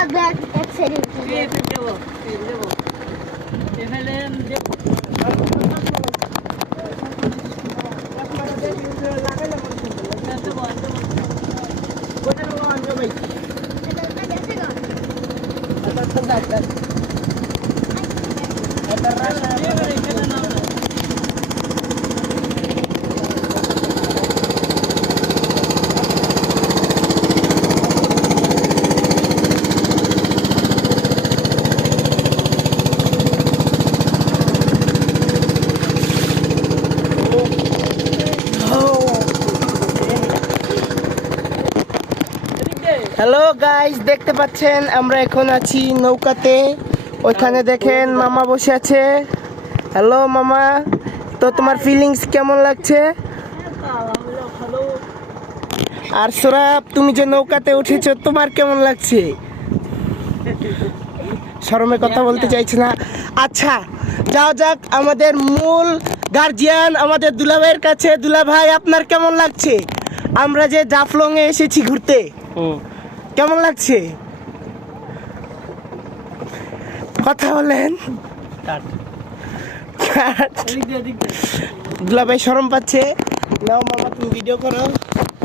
এক সাইডে hello guys, দেখতে পাচ্ছেন আমরা এখন আছি নৌকাতে। ওইখানে দেখেন মামা বসে আছে। হ্যালো মামা, তো তোমার ফিলিংস কেমন লাগছে? আর সৌরভ, তুমি যে নৌকাতে উঠেছো তোমার কেমন লাগছে? শরমে কথা বলতে চাইছে না। আচ্ছা, যাও যাক আমাদের মূল গার্জিয়ান আমাদের দুলাভাইয়ের কাছে। দুলাভাই, আপনার কেমন লাগছে? আমরা যে জাফলং এ এসেছি ঘুরতে, কেমন লাগছে? কথা বলেন। দুলাভাই শরম পাচ্ছে। নাও মামা, তুমি ভিডিও করো।